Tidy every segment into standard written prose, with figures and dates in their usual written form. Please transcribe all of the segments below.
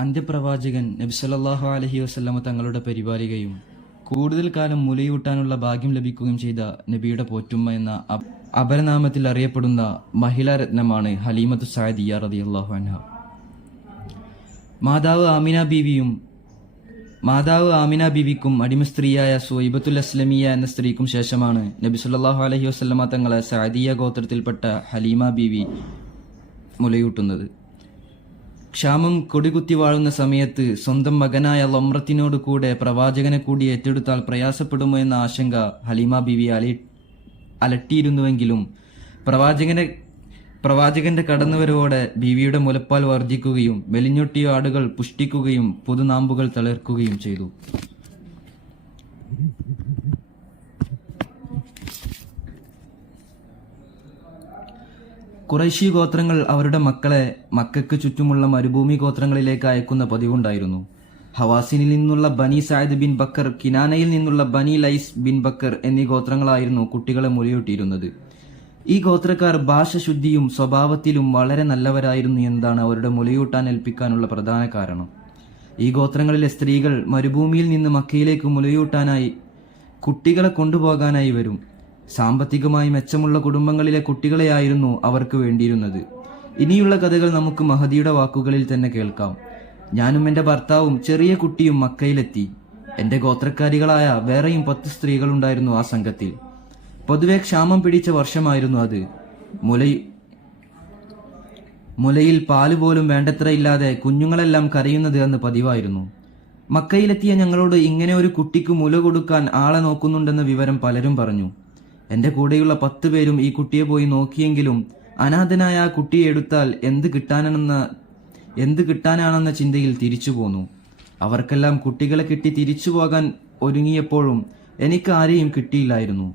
അന്ത്യപ്രവാചകൻ നബി സല്ലല്ലാഹു അലൈഹി വസല്ലമ തങ്ങളുടെ പരിപാലികയും കൂടുതൽ കാലം മുലയൂട്ടാനുള്ള ഭാഗ്യം ലഭിക്കുകയും ചെയ്ത നബിയുടെ പോറ്റുമ്മ എന്ന അപരനാമത്തിൽ അറിയപ്പെടുന്ന മഹിളാരത്നമാണ് ഹലീമത്തു സഅദിയ്യ റളിയല്ലാഹു അൻഹ. മാതാവ് ആമിന ബീവിക്കും അടിമ സ്ത്രീയായ സുവൈബത്തുൽ അസ്ലമിയ എന്ന സ്ത്രീക്കും ശേഷമാണ് നബി സല്ലല്ലാഹു അലൈഹി വസല്ലമ തങ്ങളെ സഅദിയ്യ ഗോത്രത്തിൽപ്പെട്ട ഹലീമ ബീവി മുലയൂട്ടുന്നത്. ക്ഷാമം കൊടികുത്തി വാഴുന്ന സമയത്ത് സ്വന്തം മകനായ ലമ്രത്തിനോട് കൂടെ പ്രവാചകനെ കൂടി ഏറ്റെടുത്താൽ പ്രയാസപ്പെടുമോ എന്ന ആശങ്ക ഹലീമ ബീവി അലട്ടിയിരുന്നുവെങ്കിലും പ്രവാചകന്റെ കടന്നുവരവോടെ ബീവിയുടെ മുലപ്പാൽ വർദ്ധിക്കുകയും മെലിഞ്ഞൊട്ടിയ ആടുകൾ പുഷ്ടിക്കുകയും പുതുനാമ്പുകൾ തളിർക്കുകയും ചെയ്തു. ഖുറൈശി ഗോത്രങ്ങൾ അവരുടെ മക്കളെ മക്കയ്ക്ക് ചുറ്റുമുള്ള മരുഭൂമി ഗോത്രങ്ങളിലേക്ക് അയക്കുന്ന പതിവുണ്ടായിരുന്നു. ഹവാസിനിൽ നിന്നുള്ള ബനി സഅദ് ബിൻ ബക്കർ, കിനാനയിൽ നിന്നുള്ള ബനി ലൈസ് ബിൻ ബക്കർ എന്നീ ഗോത്രങ്ങളായിരുന്നു കുട്ടികളെ മുലയൂട്ടിയിരുന്നത്. ഈ ഗോത്രക്കാർ ഭാഷശുദ്ധിയും സ്വഭാവത്തിലും വളരെ നല്ലവരായിരുന്നു എന്നതാണ് അവരുടെ മുലയൂട്ടാൻ ഏൽപ്പിക്കാനുള്ള പ്രധാന കാരണം. ഈ ഗോത്രങ്ങളിലെ സ്ത്രീകൾ മരുഭൂമിയിൽ നിന്ന് മക്കയിലേക്ക് മുലയൂട്ടാനായി കുട്ടികളെ കൊണ്ടുപോകാനായി വരും. സാമ്പത്തികമായി മെച്ചമുള്ള കുടുംബങ്ങളിലെ കുട്ടികളെയായിരുന്നു അവർക്ക് വേണ്ടിയിരുന്നത്. ഇനിയുള്ള കഥകൾ നമുക്ക് മഹദിയുടെ വാക്കുകളിൽ തന്നെ കേൾക്കാം. ഞാനും എൻ്റെ ഭർത്താവും ചെറിയ കുട്ടിയും മക്കയിലെത്തി. എൻ്റെ ഗോത്രക്കാരികളായ വേറെയും 10 സ്ത്രീകളുണ്ടായിരുന്നു ആ സംഘത്തിൽ. പൊതുവെ ക്ഷാമം പിടിച്ച വർഷമായിരുന്നു അത്. മുലയിൽ പാല് പോലും വേണ്ടത്ര ഇല്ലാതെ കുഞ്ഞുങ്ങളെല്ലാം കരയുന്നത് അന്ന് പതിവായിരുന്നു. മക്കയിലെത്തിയ ഞങ്ങളോട് ഇങ്ങനെ ഒരു കുട്ടിക്ക് മുല കൊടുക്കാൻ ആളെ നോക്കുന്നുണ്ടെന്ന വിവരം പലരും പറഞ്ഞു. എന്റെ കൂടെയുള്ള 10 പേരും ഈ കുട്ടിയെ പോയി നോക്കിയെങ്കിലും അനാഥനായ ആ കുട്ടിയെ എടുത്താൽ എന്ത് കിട്ടാനാണെന്ന ചിന്തയിൽ തിരിച്ചു പോന്നു. അവർക്കെല്ലാം കുട്ടികളെ കിട്ടി തിരിച്ചു പോകാൻ ഒരുങ്ങിയപ്പോഴും എനിക്ക് ആരെയും കിട്ടിയില്ലായിരുന്നു.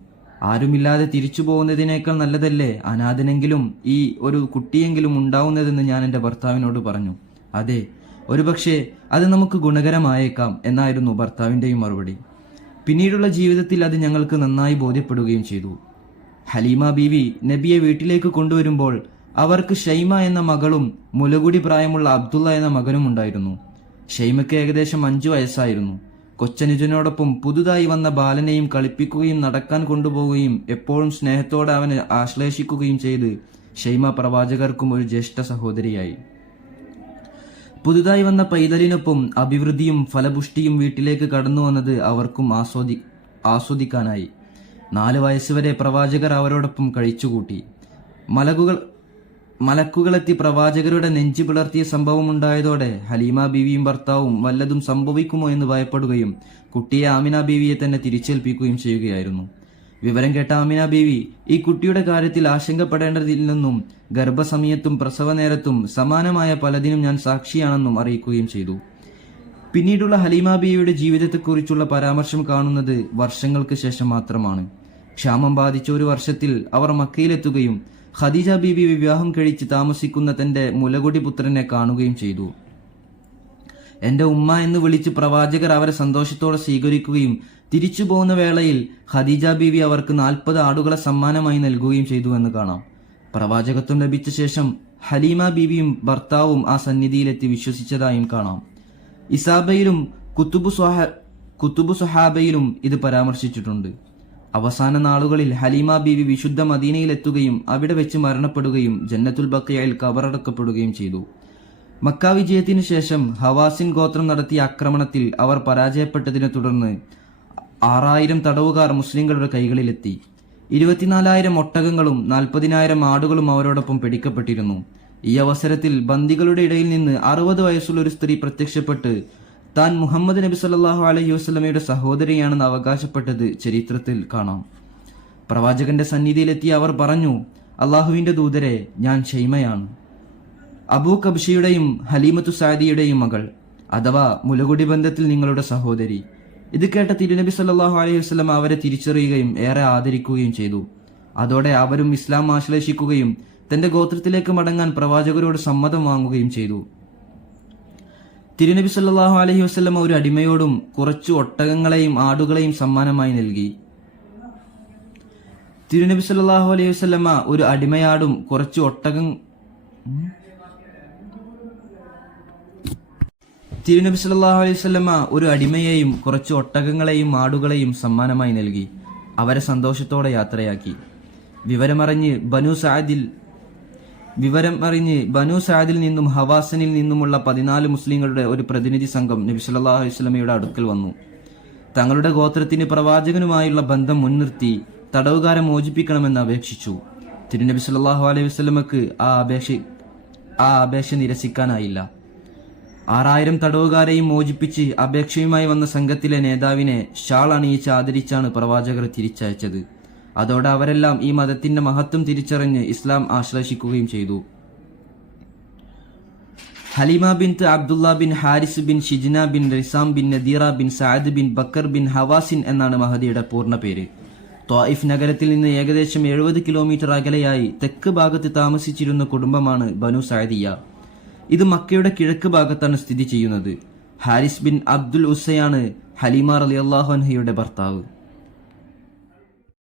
ആരുമില്ലാതെ തിരിച്ചു പോകുന്നതിനേക്കാൾ നല്ലതല്ലേ അനാഥനെങ്കിലും ഈ ഒരു കുട്ടിയെങ്കിലും ഉണ്ടാവുന്നതെന്ന് ഞാൻ എൻ്റെ ഭർത്താവിനോട് പറഞ്ഞു. അതെ, ഒരുപക്ഷെ അത് നമുക്ക് ഗുണകരമായേക്കാം എന്നായിരുന്നു ഭർത്താവിൻ്റെയും മറുപടി. പിന്നീടുള്ള ജീവിതത്തിൽ അത് ഞങ്ങൾക്ക് നന്നായി ബോധ്യപ്പെടുകയും ചെയ്തു. ഹലീമ ബീവി നബിയെ വീട്ടിലേക്ക് കൊണ്ടുവരുമ്പോൾ അവർക്ക് ഷൈമ എന്ന മകളും മുലകുടി പ്രായമുള്ള അബ്ദുള്ള എന്ന മകനും ഉണ്ടായിരുന്നു. ഷൈമയ്ക്ക് ഏകദേശം 5 വയസ്സായിരുന്നു. കൊച്ചനുജനോടൊപ്പം പുതുതായി വന്ന ബാലനെയും കളിപ്പിക്കുകയും നടക്കാൻ കൊണ്ടുപോവുകയും എപ്പോഴും സ്നേഹത്തോടെ അവനെ ആശ്ലേഷിക്കുകയും ചെയ്ത് ഷൈമ പ്രവാചകർക്കും ഒരു ജ്യേഷ്ഠ സഹോദരിയായി. പുതുതായി വന്ന പൈതലിനൊപ്പം അഭിവൃദ്ധിയും ഫലപുഷ്ടിയും വീട്ടിലേക്ക് കടന്നു വന്നത് അവർക്കും ആസ്വദിക്കാനായി. 4 വയസ്സുവരെ പ്രവാചകർ അവരോടൊപ്പം കഴിച്ചുകൂട്ടി. മലക്കുകളെത്തി പ്രവാചകരുടെ നെഞ്ചു പിളർത്തിയ സംഭവമുണ്ടായതോടെ ഹലീമ ബീവിയും ഭർത്താവും വല്ലതും സംഭവിക്കുമോ എന്ന് ഭയപ്പെടുകയും കുട്ടിയെ ആമിന ബീവിയെ തന്നെ തിരിച്ചേൽപ്പിക്കുകയും ചെയ്യുകയായിരുന്നു. വിവരം കേട്ട ആമിന ബീവി ഈ കുട്ടിയുടെ കാര്യത്തിൽ ആശങ്കപ്പെടേണ്ടതില്ലെന്നും ഗർഭസമയത്തും പ്രസവനേരത്തും സമാനമായ പലതിനും ഞാൻ സാക്ഷിയാണെന്നും അറിയിക്കുകയും ചെയ്തു. പിന്നീടുള്ള ഹലീമ ബീവിയുടെ ജീവിതത്തെക്കുറിച്ചുള്ള പരാമർശം കാണുന്നത് വർഷങ്ങൾക്ക് ശേഷം മാത്രമാണ്. ക്ഷാമം ബാധിച്ച ഒരു വർഷത്തിൽ അവർ മക്കയിലെത്തുകയും ഖദീജ ബീവി വിവാഹം കഴിച്ച് താമസിക്കുന്ന തന്റെ മുലകുടി പുത്രനെ കാണുകയും ചെയ്തു. എന്റെ ഉമ്മ എന്ന് വിളിച്ച് പ്രവാചകർ അവരെ സന്തോഷത്തോടെ സ്വീകരിക്കുകയും തിരിച്ചു പോകുന്ന വേളയിൽ ഖദീജ ബീവി അവർക്ക് 40 ആടുകളെ സമ്മാനമായി നൽകുകയും ചെയ്തു എന്ന് കാണാം. പ്രവാചകത്വം ലഭിച്ച ശേഷം ഹലീമ ബീവിയും ഭർത്താവും ആ സന്നിധിയിലെത്തി വിശ്വസിച്ചതായും കാണാം. ഇസാബയിലും കുത്തുബു സ്വഹാബയിലും ഇത് പരാമർശിച്ചിട്ടുണ്ട്. അവസാന നാളുകളിൽ ഹലീമ ബീവി വിശുദ്ധ മദീനയിലെത്തുകയും അവിടെ വെച്ച് മരണപ്പെടുകയും ജന്നത്തുൽ ബഖിയയിൽ കബറടക്കപ്പെടുകയും ചെയ്തു. മക്ക വിജയത്തിനു ശേഷം ഹവാസിൻ ഗോത്രം നടത്തിയ ആക്രമണത്തിൽ അവർ പരാജയപ്പെട്ടതിനെ തുടർന്ന് 6000 തടവുകാർ മുസ്ലിങ്ങളുടെ കൈകളിലെത്തി. 24,000 ഒട്ടകങ്ങളും 40,000 ആടുകളും അവരോടൊപ്പം പിടിക്കപ്പെട്ടിരുന്നു. ഈ അവസരത്തിൽ ബന്ദികളുടെ ഇടയിൽ നിന്ന് 60 വയസ്സുള്ള ഒരു സ്ത്രീ പ്രത്യക്ഷപ്പെട്ട് താൻ മുഹമ്മദ് നബി സല്ലല്ലാഹു അലൈഹി വസല്ലമയുടെ സഹോദരിയാണെന്ന് അവകാശപ്പെട്ടത് ചരിത്രത്തിൽ കാണാം. പ്രവാചകന്റെ സന്നിധിയിലെത്തി അവർ പറഞ്ഞു, അള്ളാഹുവിന്റെ ദൂതരെ, ഞാൻ ഷൈമയാണ്, അബൂ കബ്ഷയുടെയും ഹലീമത്തു സഅദിയുടെയും മകൾ, അഥവാ മുലകുടി ബന്ധത്തിൽ നിങ്ങളുടെ സഹോദരി. ഇത് കേട്ട തിരുനബി സല്ലല്ലാഹു അലൈഹി വസല്ലം അവരെ തിരിച്ചറിയുകയും ഏറെ ആദരിക്കുകയും ചെയ്തു. അതോടെ അവരും ഇസ്ലാം ആശ്ലേഷിക്കുകയും തന്റെ ഗോത്രത്തിലേക്ക് മടങ്ങാൻ പ്രവാചകരോട് സമ്മതം വാങ്ങുകയും ചെയ്തു. തിരുനബി സല്ലല്ലാഹു അലൈഹി വസല്ലം ഒരു അടിമയോടും കുറച്ചു ഒട്ടകങ്ങളെയും ആടുകളെയും സമ്മാനമായി നൽകി. തിരുനബി സല്ലല്ലാഹു അലൈഹി വസല്ലമ ഒരു അടിമയാടും കുറച്ചു തിരുനബി സല്ലല്ലാഹു അലൈഹി വസല്ലമ ഒരു അടിമയെയും കുറച്ച് ഒട്ടകങ്ങളെയും ആടുകളെയും സമ്മാനമായി നൽകി. അവരെ സന്തോഷത്തോടെ യാത്രയാക്കി. വിവരമറിഞ്ഞ് ബനു സഅദിൽ നിന്നും ഹവാസനിൽ നിന്നുമുള്ള 14 മുസ്ലിങ്ങളുടെ ഒരു പ്രതിനിധി സംഘം നബി സല്ലല്ലാഹു അലൈഹി വസല്ലമയുടെ അടുക്കൽ വന്നു. തങ്ങളുടെ ഗോത്രത്തിന് പ്രവാചകനുമായുള്ള ബന്ധം മുൻനിർത്തി തടവുകാരെ മോചിപ്പിക്കണമെന്ന് അപേക്ഷിച്ചു. തിരുനബി സല്ലല്ലാഹു അലൈഹി വസല്ലമക്ക് ആ അപേക്ഷ നിരസിക്കാനായില്ല. 6000 തടവുകാരെയും മോചിപ്പിച്ച് അപേക്ഷയുമായി വന്ന സംഘത്തിലെ നേതാവിനെ ഷാൾ അണിയിച്ച് ആദരിച്ചാണ് പ്രവാചകർ തിരിച്ചയച്ചത്. അതോടെ അവരെല്ലാം ഈ മതത്തിന്റെ മഹത്വം തിരിച്ചറിഞ്ഞ് ഇസ്ലാം ആശ്ലേഷിക്കുകയും ചെയ്തു. Halima bint Abdullah bin Harith bin Shijna bin Rizam bin Nadira bin Saad bin Bakr bin Hawazin എന്നാണ് മഹദിയുടെ പൂർണ്ണ പേര്. ത്വായിഫ് നഗരത്തിൽ നിന്ന് ഏകദേശം 70 കിലോമീറ്റർ അകലെയായി തെക്ക് ഭാഗത്ത് താമസിച്ചിരുന്ന കുടുംബമാണ് ബനു സഅദിയ. ഇത് മക്കയുടെ കിഴക്ക് ഭാഗത്താണ് സ്ഥിതി ചെയ്യുന്നത്. ഹാരിസ് ബിൻ അബ്ദുൽ ഉസ്സയാണ് ഹലീമ റളിയല്ലാഹു അൻഹയുടെ ഭർത്താവ്.